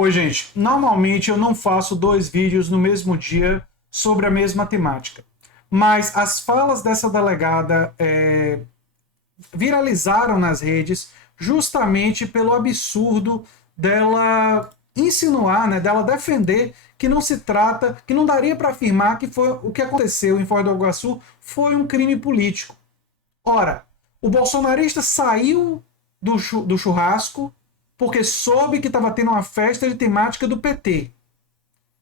Oi, gente. Normalmente eu não faço dois vídeos no mesmo dia sobre a mesma temática. Mas as falas dessa delegada viralizaram nas redes justamente pelo absurdo dela insinuar, né, dela defender que não se trata, que não daria para afirmar que foi o que aconteceu em Foz do Iguaçu foi um crime político. Ora, o bolsonarista saiu do churrasco porque soube que estava tendo uma festa de temática do PT.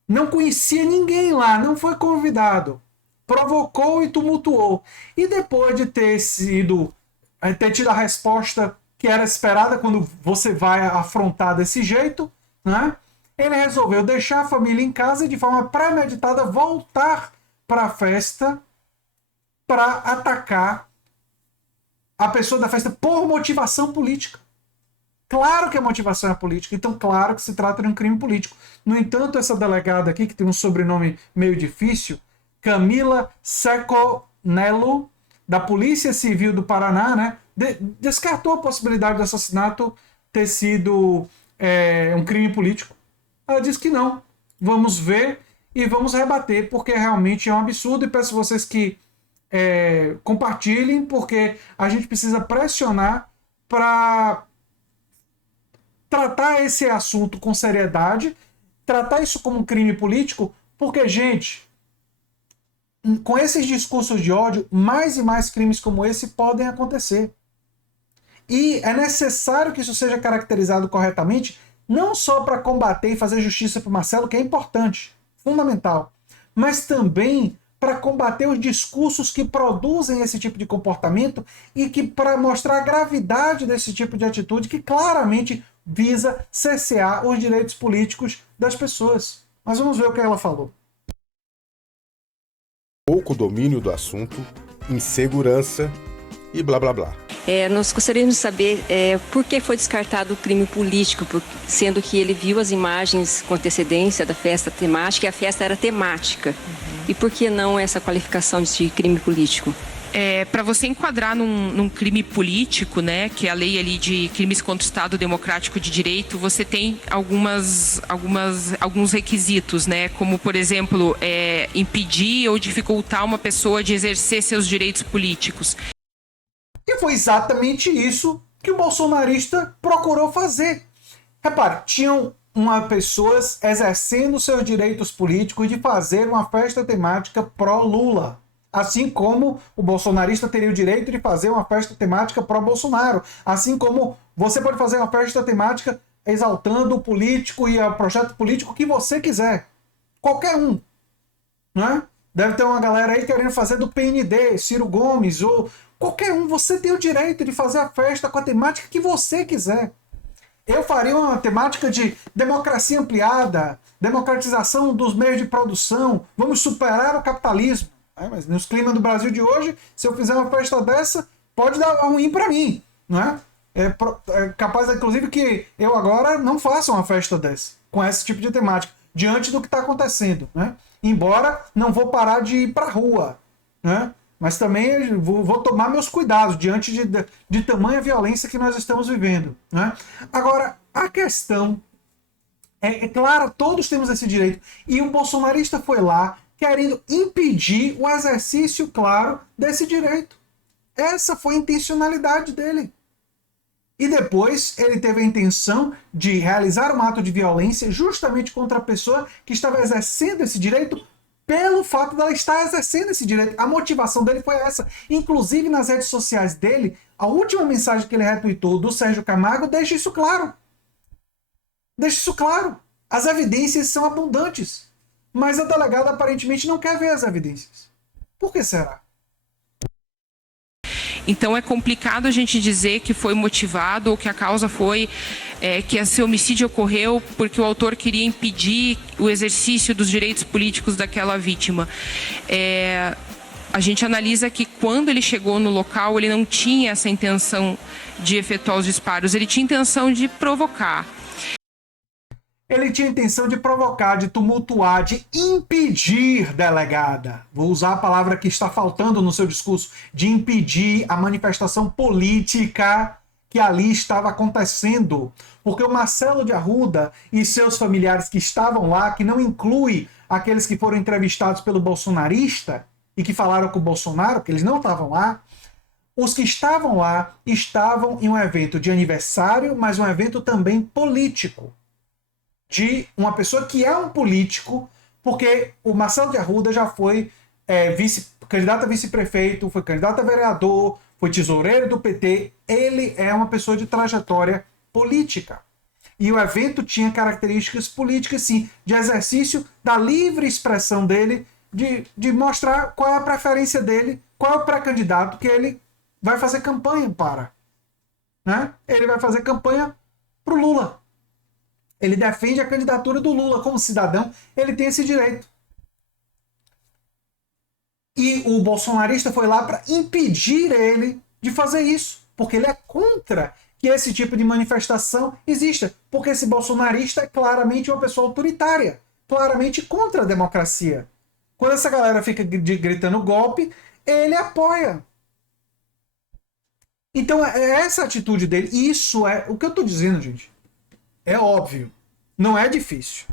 Não conhecia ninguém lá, não foi convidado. Provocou e tumultuou. E depois de ter tido a resposta que era esperada quando você vai afrontar desse jeito, né? Ele resolveu deixar a família em casa e de forma premeditada voltar para a festa para atacar a pessoa da festa por motivação política. Claro que a motivação é política, então claro que se trata de um crime político. No entanto, essa delegada aqui, que tem um sobrenome meio difícil, Camila Seconello, da Polícia Civil do Paraná, né, descartou a possibilidade do assassinato ter sido um crime político. Ela disse que não. Vamos ver e vamos rebater, porque realmente é um absurdo, e peço a vocês que compartilhem, porque a gente precisa pressionar para tratar esse assunto com seriedade, tratar isso como um crime político, porque, gente, com esses discursos de ódio, mais e mais crimes como esse podem acontecer. E é necessário que isso seja caracterizado corretamente, não só para combater e fazer justiça para o Marcelo, que é importante, fundamental, mas também para combater os discursos que produzem esse tipo de comportamento e que para mostrar a gravidade desse tipo de atitude que claramente visa cercear os direitos políticos das pessoas. Mas vamos ver o que ela falou. Pouco domínio do assunto, insegurança e blá blá blá. Nós gostaríamos de saber por que foi descartado o crime político, sendo que ele viu as imagens com antecedência da festa temática e a festa era temática. E por que não essa qualificação de crime político? Para você enquadrar num crime político, né, que é a lei ali de crimes contra o Estado Democrático de Direito, você tem alguns requisitos, né, como, por exemplo, impedir ou dificultar uma pessoa de exercer seus direitos políticos. E foi exatamente isso que o bolsonarista procurou fazer. Repare, tinham pessoas exercendo seus direitos políticos de fazer uma festa temática pró-Lula. Assim como o bolsonarista teria o direito de fazer uma festa temática pró-Bolsonaro. Assim como você pode fazer uma festa temática exaltando o político e o projeto político que você quiser. Qualquer um. Né? Deve ter uma galera aí querendo fazer do PND, Ciro Gomes, ou qualquer um. Você tem o direito de fazer a festa com a temática que você quiser. Eu faria uma temática de democracia ampliada, democratização dos meios de produção, vamos superar o capitalismo. Mas nos climas do Brasil de hoje, se eu fizer uma festa dessa, pode dar ruim para mim. Não é? É capaz, inclusive, que eu agora não faça uma festa dessa, com esse tipo de temática, diante do que está acontecendo. Né? Embora não vou parar de ir para a rua. Né? Mas também vou tomar meus cuidados diante de tamanha violência que nós estamos vivendo. Né? Agora, a questão é clara, todos temos esse direito. E o bolsonarista foi lá querendo impedir o exercício claro desse direito. Essa foi a intencionalidade dele. E depois ele teve a intenção de realizar um ato de violência justamente contra a pessoa que estava exercendo esse direito pelo fato dela estar exercendo esse direito. A motivação dele foi essa. Inclusive nas redes sociais dele, a última mensagem que ele retweetou do Sérgio Camargo deixa isso claro. Deixa isso claro. As evidências são abundantes. Mas a delegada aparentemente não quer ver as evidências. Por que será? Então é complicado a gente dizer que foi motivado ou que a causa foi que esse homicídio ocorreu porque o autor queria impedir o exercício dos direitos políticos daquela vítima. A gente analisa que quando ele chegou no local, ele não tinha essa intenção de efetuar os disparos, ele tinha intenção de provocar. Ele tinha a intenção de provocar, de tumultuar, de impedir, delegada. Vou usar a palavra que está faltando no seu discurso, de impedir a manifestação política que ali estava acontecendo. Porque o Marcelo de Arruda e seus familiares que estavam lá, que não inclui aqueles que foram entrevistados pelo bolsonarista e que falaram com o Bolsonaro, que eles não estavam lá, os que estavam lá estavam em um evento de aniversário, mas um evento também político. De uma pessoa que é um político, porque o Marcelo de Arruda já foi candidato a vice-prefeito, foi candidato a vereador, foi tesoureiro do PT. Ele é uma pessoa de trajetória política. E o evento tinha características políticas, sim, de exercício da livre expressão dele, de mostrar qual é a preferência dele, qual é o pré-candidato que ele vai fazer campanha para. Né? Ele vai fazer campanha para o Lula. Ele defende a candidatura do Lula como cidadão, ele tem esse direito. E o bolsonarista foi lá para impedir ele de fazer isso, porque ele é contra que esse tipo de manifestação exista, porque esse bolsonarista é claramente uma pessoa autoritária, claramente contra a democracia. Quando essa galera fica gritando golpe, ele apoia. Então é essa atitude dele. Isso é o que eu estou dizendo, gente. É óbvio. Não é difícil.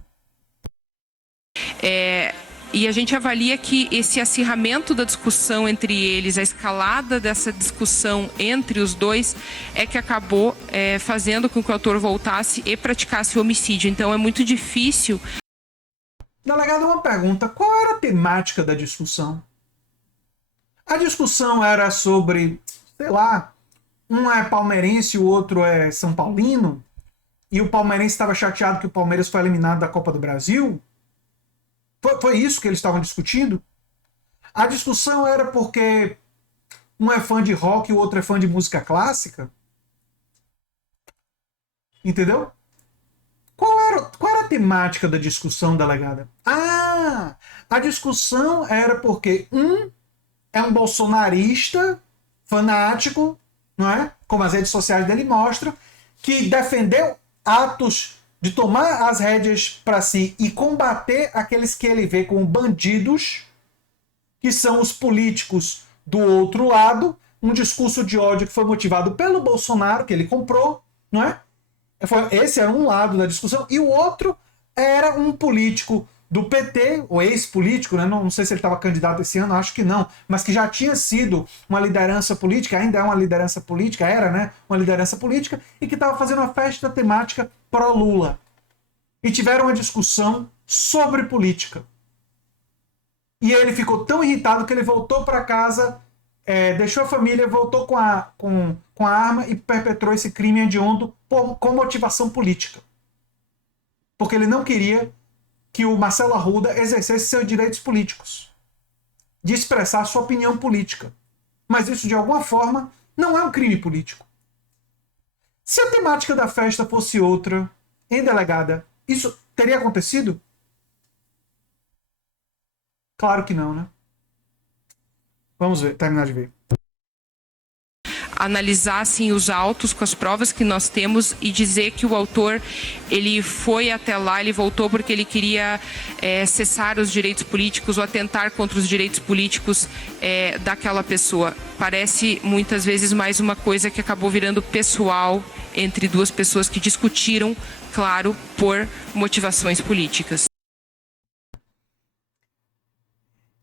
E a gente avalia que esse acirramento da discussão entre eles, a escalada dessa discussão entre os dois, é que acabou fazendo com que o autor voltasse e praticasse o homicídio. Então é muito difícil. Delegado, uma pergunta. Qual era a temática da discussão? A discussão era sobre, sei lá, um é palmeirense e o outro é São Paulino, e o palmeirense estava chateado que o Palmeiras foi eliminado da Copa do Brasil? Foi isso que eles estavam discutindo? A discussão era porque um é fã de rock e o outro é fã de música clássica? Entendeu? Qual era a temática da discussão, delegada? Ah, a discussão era porque um é um bolsonarista fanático, não é? Como as redes sociais dele mostram, que defendeu atos de tomar as rédeas para si e combater aqueles que ele vê como bandidos, que são os políticos do outro lado, um discurso de ódio que foi motivado pelo Bolsonaro, que ele comprou, não é? Esse era um lado da discussão, e o outro era um político do PT, ou ex-político, né? Não sei se ele estava candidato esse ano, acho que não, mas que já tinha sido uma liderança política, ainda é uma liderança política, era, né? Uma liderança política, e que estava fazendo uma festa temática pró-Lula. E tiveram uma discussão sobre política. E ele ficou tão irritado que ele voltou para casa, deixou a família, voltou com a arma e perpetrou esse crime hediondo com motivação política. Porque ele não queria que o Marcelo Arruda exercesse seus direitos políticos, de expressar sua opinião política. Mas isso, de alguma forma, não é um crime político. Se a temática da festa fosse outra, hein, delegada, isso teria acontecido? Claro que não, né? Vamos ver, terminar de ver. Analisassem os autos com as provas que nós temos e dizer que o autor ele foi até lá, ele voltou porque ele queria cessar os direitos políticos ou atentar contra os direitos políticos daquela pessoa. Parece muitas vezes mais uma coisa que acabou virando pessoal entre duas pessoas que discutiram, claro, por motivações políticas.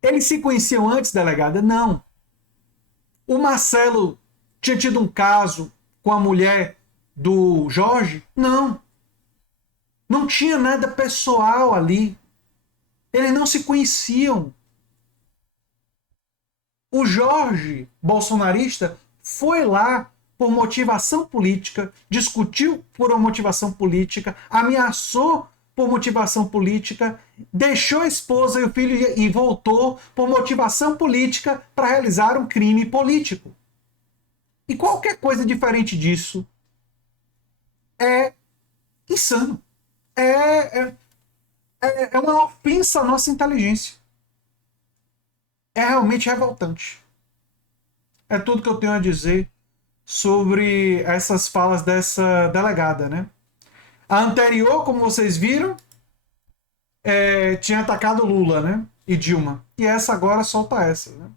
Eles se conheciam antes, delegada? Não. O Marcelo tinha tido um caso com a mulher do Jorge? Não. Não tinha nada pessoal ali. Eles não se conheciam. O Jorge, bolsonarista, foi lá por motivação política, discutiu por uma motivação política, ameaçou por motivação política, deixou a esposa e o filho e voltou por motivação política para realizar um crime político. E qualquer coisa diferente disso é insano. É uma ofensa à nossa inteligência. É realmente revoltante. É tudo que eu tenho a dizer sobre essas falas dessa delegada, né? A anterior, como vocês viram, tinha atacado Lula, né? E Dilma. E essa agora solta essa, né?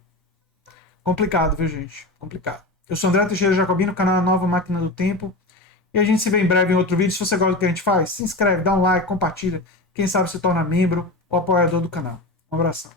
Complicado, viu, gente? Complicado. Eu sou André Teixeira Jacobino, canal Nova Máquina do Tempo. E a gente se vê em breve em outro vídeo. Se você gosta do que a gente faz, se inscreve, dá um like, compartilha. Quem sabe se torna membro ou apoiador do canal. Um abração.